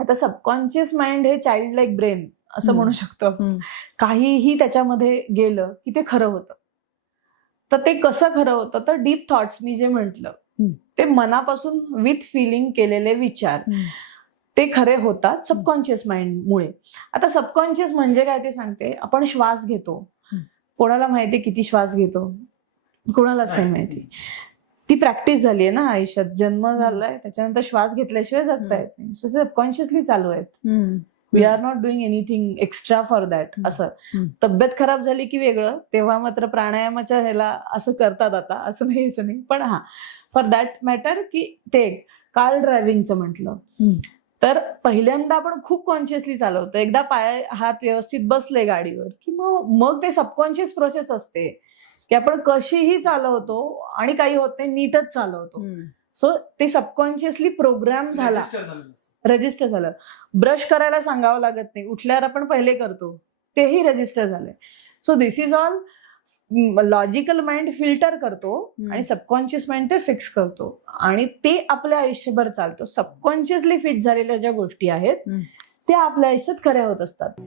आता subconscious mind हे child like brain असं हम्म. म्हणू शकतो आपण. काहीही त्याच्यामध्ये गेलं की ते खरं होतं. तर ते कसं खरं होतं तर डीप थॉट्स मी जे म्हटलं हम्म. ते मनापासून विथ फिलिंग केलेले विचार ते खरे होतात सबकॉन्शियस माइंडमुळे. आता सबकॉन्शियस म्हणजे काय ते सांगते. आपण श्वास घेतो, कोणाला माहिती किती श्वास घेतो? कोणालाच नाही माहिती. ती प्रॅक्टिस झाली आहे ना आयुष्यात. जन्म झालाय त्याच्यानंतर श्वास घेतल्याशिवाय जगता येत नाही. सो सबकॉन्शियसली चालू आहेत. We are not doing anything extra for that. असं तब्येत खराब झाली की वेगळं, तेव्हा मात्र प्राणायामाच्या ह्याला असं करतात आता, असं नाही. पण हा फॉर दॅट मॅटर की ते कार ड्रायव्हिंगचं म्हटलं तर पहिल्यांदा आपण खूप कॉन्शियसली चालवतो. एकदा पाय हात व्यवस्थित बसले गाडीवर की मग ते सबकॉन्शियस प्रोसेस असते की आपण कशीही चालवतो आणि काही होत नाही, नीटच चालवतो. सो ते सबकॉन्शियसली प्रोग्राम झाला, रजिस्टर झालं. ब्रश करायला सांगावं लागत नाही, उठल्यावर आपण पहिले करतो, तेही रजिस्टर झालंय. So this is all logical mind filter करतो आणि सबकॉन्शियस माइंड ते फिक्स करतो आणि ते आपल्या आयुष्यभर चालतं. सबकॉन्शियसली फिट झालेल्या ज्या गोष्टी आहेत त्या आपल्या आयुष्यात खऱ्या होत असतात.